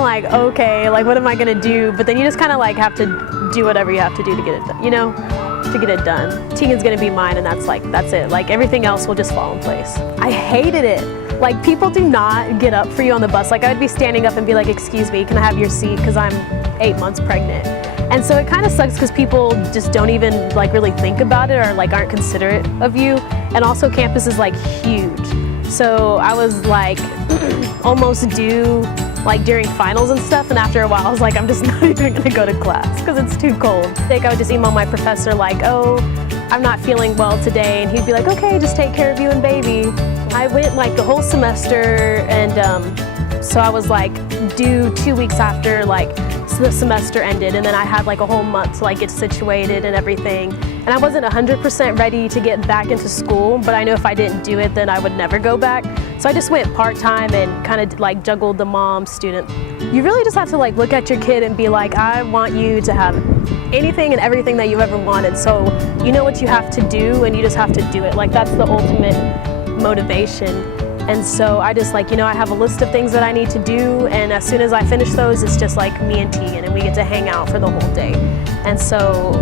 like, okay, like what am I gonna do? But then you just kind of like have to do whatever you have to do to get it done, you know, to get it done. Tegan's gonna be mine, and that's it. Like everything else will just fall in place. I hated it. Like people do not get up for you on the bus. Like I would be standing up and be like, excuse me, can I have your seat? Because I'm 8 months pregnant. And so it kind of sucks because people just don't even like really think about it or like aren't considerate of you. And also campus is like huge. So I was like almost due like during finals and stuff, and after a while I was like, I'm just not even gonna go to class because it's too cold. I think I would just email my professor like, oh, I'm not feeling well today, and he'd be like, okay, just take care of you and baby. I went like the whole semester, and so I was like due 2 weeks after like the semester ended, and then I had like a whole month to like get situated and everything. And I wasn't 100% ready to get back into school, but I knew if I didn't do it, then I would never go back. So I just went part-time and kind of like juggled the mom student. You really just have to like look at your kid and be like, I want you to have anything and everything that you ever wanted. So you know what you have to do, and you just have to do it. Like that's the ultimate motivation. And so I just like, you know, I have a list of things that I need to do, and as soon as I finish those, it's just like me and Tegan, and we get to hang out for the whole day. And so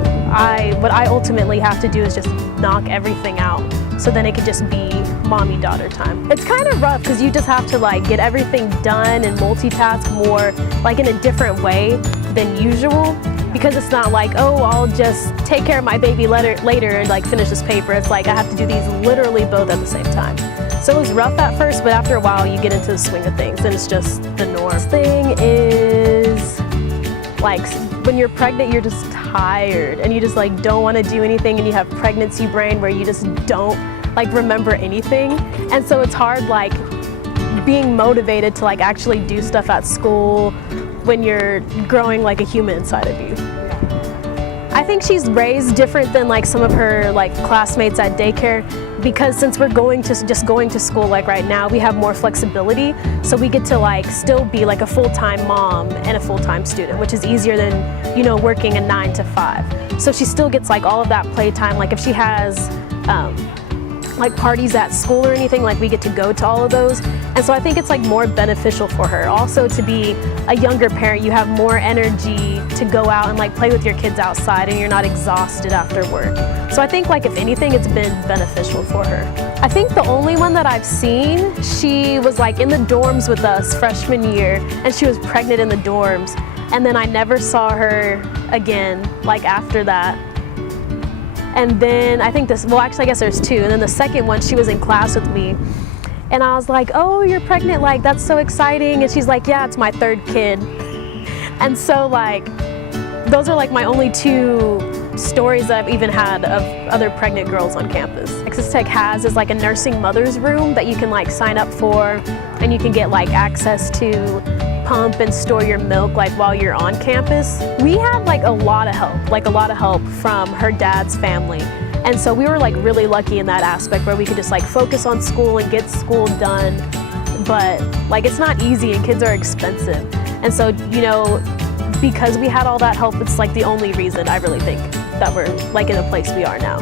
what I ultimately have to do is just knock everything out, so then it could just be mommy-daughter time. It's kind of rough because you just have to like get everything done and multitask more like in a different way than usual, because it's not like, oh, I'll just take care of my baby later and like finish this paper. It's like I have to do these literally both at the same time. So it was rough at first, but after a while you get into the swing of things and it's just the norm. This thing is like when you're pregnant, you're just tired and you just like don't want to do anything, and you have pregnancy brain where you just don't like remember anything. And so it's hard like being motivated to like actually do stuff at school when you're growing like a human inside of you. I think she's raised different than like some of her like classmates at daycare, because since we're just going to school like right now, we have more flexibility, so we get to like still be like a full-time mom and a full-time student, which is easier than, you know, working a 9 to 5. So she still gets like all of that playtime. Like if she has like parties at school or anything, like we get to go to all of those. And so I think it's like more beneficial for her. Also, to be a younger parent, you have more energy to go out and like play with your kids outside, and you're not exhausted after work. So I think like if anything, it's been beneficial for her. I think the only one that I've seen, she was like in the dorms with us freshman year, and she was pregnant in the dorms. And then I never saw her again like after that. And then I think well actually I guess there's two. And then the second one, she was in class with me. And I was like, oh, you're pregnant, like that's so exciting. And she's like, yeah, it's my third kid. And so like, those are like my only two stories that I've even had of other pregnant girls on campus. Texas Tech has is like a nursing mother's room that you can like sign up for, and you can get like access to pump and store your milk like while you're on campus. We had like a lot of help from her dad's family. And so we were like really lucky in that aspect where we could just like focus on school and get school done. But like it's not easy, and kids are expensive. And so, you know, because we had all that help, it's like the only reason I really think that we're like in the place we are now.